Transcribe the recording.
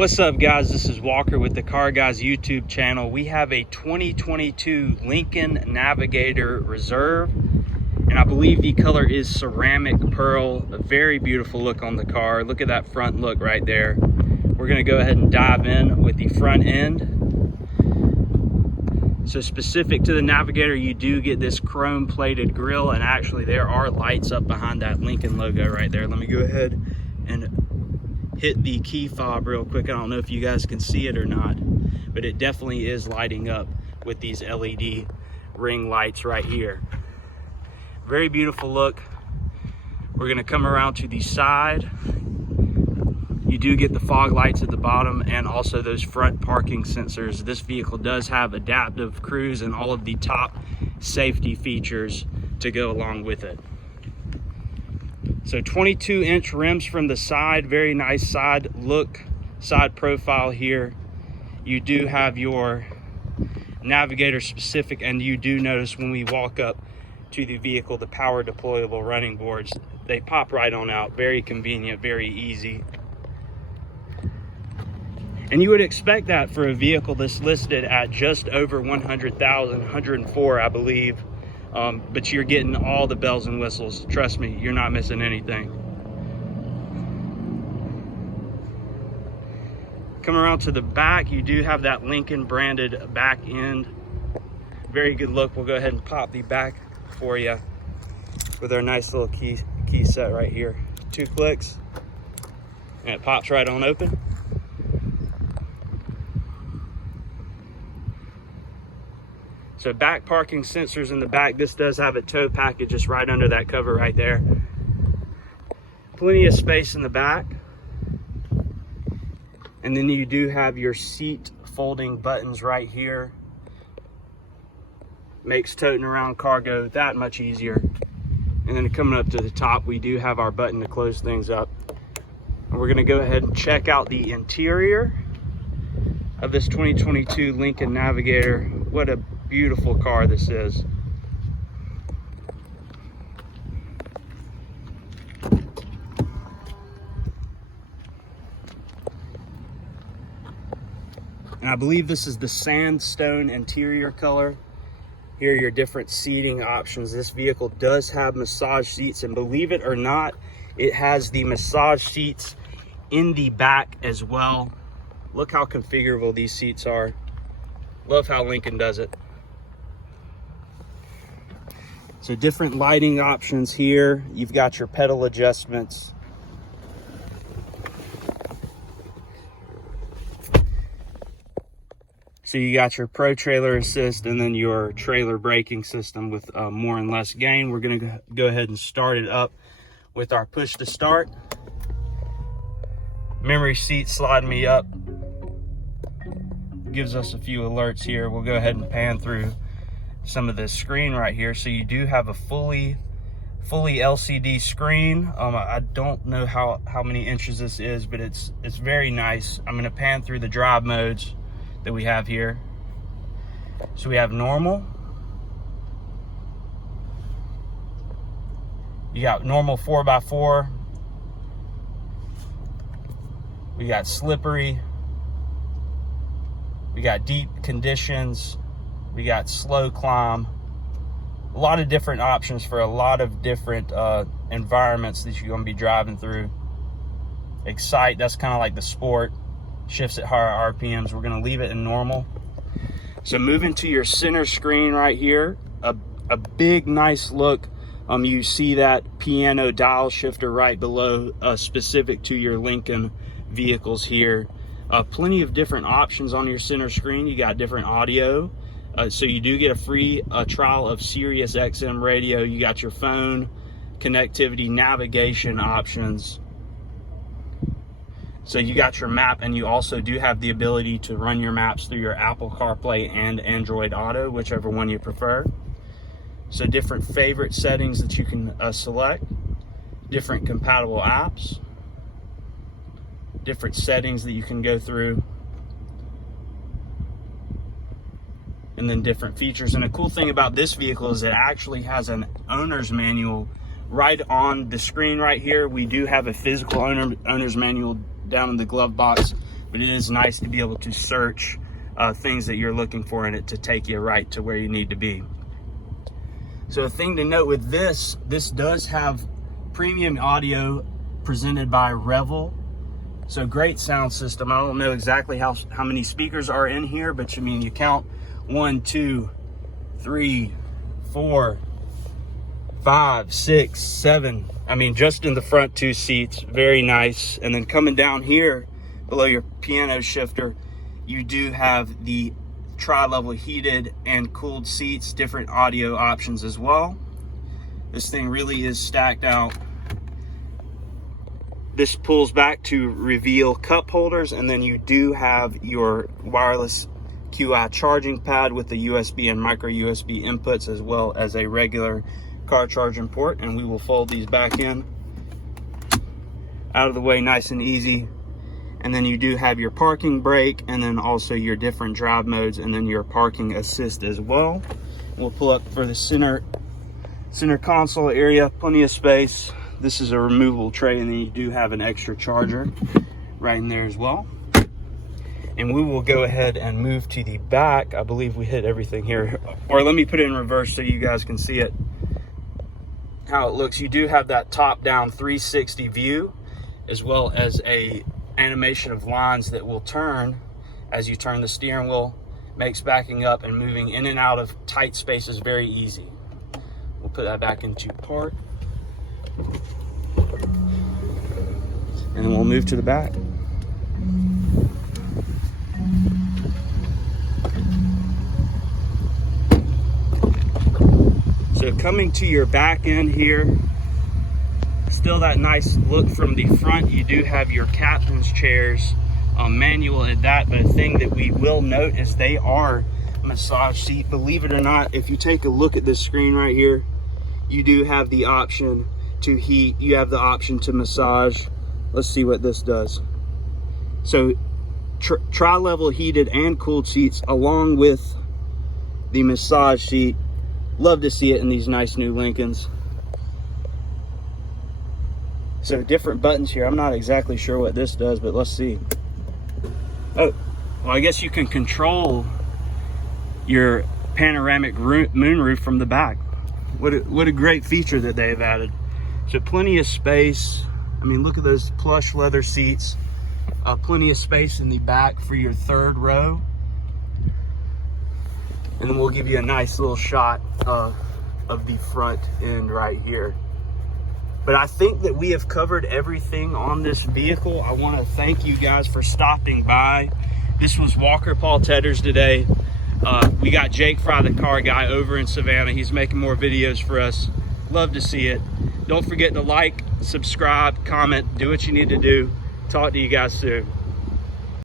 What's up, guys? This is Walker with the Car Guys YouTube channel. We have a 2022 Lincoln Navigator Reserve, and I believe the color is ceramic pearl. A very beautiful look on the car. Look at that front look right there. We're going to go ahead and dive in with the front end. So specific to the Navigator, you do get this chrome plated grille, and actually there are lights up behind that Lincoln logo right there. Let me go ahead and hit the key fob real quick. I don't know if you guys can see it or not, but it definitely is lighting up with these LED ring lights right here. Very beautiful look. We're going to come around to the side. You do get the fog lights at the bottom and also those front parking sensors. This vehicle does have adaptive cruise and all of the top safety features to go along with it. So 22-inch rims from the side, very nice side look, side profile here. You do have your Navigator specific, and you do notice when we walk up to the vehicle, the power deployable running boards, they pop right on out. Very convenient, very easy. And you would expect that for a vehicle that's listed at just over 100,000, 104, I believe. But you're getting all the bells and whistles. Trust me, you're not missing anything. Come around to the back, you do have that Lincoln branded back end. Very good look. We'll go ahead and pop the back for you with our nice little key set right here. 2 clicks and it pops right on open. So back parking sensors in the back. This does have a tow package just right under that cover right there. Plenty of space in the back. And then you do have your seat folding buttons right here. Makes toting around cargo that much easier. And then coming up to the top, we do have our button to close things up. And we're gonna go ahead and check out the interior of this 2022 Lincoln Navigator. What a beautiful car this is. And I believe this is the sandstone interior color. Here are your different seating options. This vehicle does have massage seats, and believe it or not, it has the massage seats in the back as well. Look how configurable these seats are. Love how Lincoln does it. So different lighting options here. You've got your pedal adjustments. So you got your Pro Trailer Assist and then your trailer braking system with more and less gain. We're gonna go ahead and start it up with our push to start. Memory seat slide me up. Gives us a few alerts here. We'll go ahead and pan through some of this screen right here. So you do have a fully LCD screen. I don't know how many inches this is, but it's very nice. I'm going to pan through the drive modes that we have here. So we have normal. You got normal 4x4. We got slippery. We got deep conditions. We got slow climb. A lot of different options for a lot of different environments that you're going to be driving through. Excite, that's kind of like the sport. Shifts at higher RPMs. We're going to leave it in normal. So moving to your center screen right here, a big nice look. You see that piano dial shifter right below, specific to your Lincoln vehicles here. Plenty of different options on your center screen. You got different audio. So you do get a free trial of Sirius XM radio. You got your phone connectivity, navigation options. So you got your map, and you also do have the ability to run your maps through your Apple CarPlay and Android Auto, whichever one you prefer. So different favorite settings that you can select, different compatible apps, different settings that you can go through, and then different features. And the cool thing about this vehicle is it actually has an owner's manual right on the screen right here. We do have a physical owner's manual down in the glove box but it is nice to be able to search things that you're looking for in it to take you right to where you need to be. So a thing to note with this does have premium audio presented by Revel. So great sound system. I don't know exactly how many speakers are in here, but I mean, you count 1, 2, 3, 4, 5, 6, 7. I mean, just in the front 2 seats, very nice. And then coming down here below your piano shifter, you do have the tri-level heated and cooled seats, different audio options as well. This thing really is stacked out. This pulls back to reveal cup holders, and then you do have your wireless QI charging pad with the USB and micro USB inputs, as well as a regular car charging port. And we will fold these back in out of the way, nice and easy. And then you do have your parking brake, and then also your different drive modes, and then your parking assist as well. We'll pull up for the center console area, plenty of space. This is a removable tray, and then you do have an extra charger right in there as well. And we will go ahead and move to the back. I believe we hit everything here. Or let me put it in reverse so you guys can see it, how it looks. You do have that top-down 360 view, as well as a animation of lines that will turn as you turn the steering wheel. Makes backing up and moving in and out of tight spaces very easy. We'll put that back into park, and then we'll move to the back. So coming to your back end here, still that nice look from the front. You do have your captain's chairs, manual at that, but a thing that we will note is they are massage seat. Believe it or not, if you take a look at this screen right here, you do have the option to heat, you have the option to massage. Let's see what this does. So tri-level heated and cooled seats along with the massage seat. Love to see it in these nice new Lincolns. So different buttons here. I'm not exactly sure what this does, but let's see. Oh, well, I guess you can control your panoramic moonroof from the back. What a great feature that they've added. So plenty of space. I mean, look at those plush leather seats. Plenty of space in the back for your third row. And then we'll give you a nice little shot of the front end right here. But I think that we have covered everything on this vehicle. I want to thank you guys for stopping by. This was Walker Paul Tedders today. We got Jake Fry, the car guy, over in Savannah. He's making more videos for us. Love to see it. Don't forget to like, subscribe, comment, do what you need to do. Talk to you guys soon.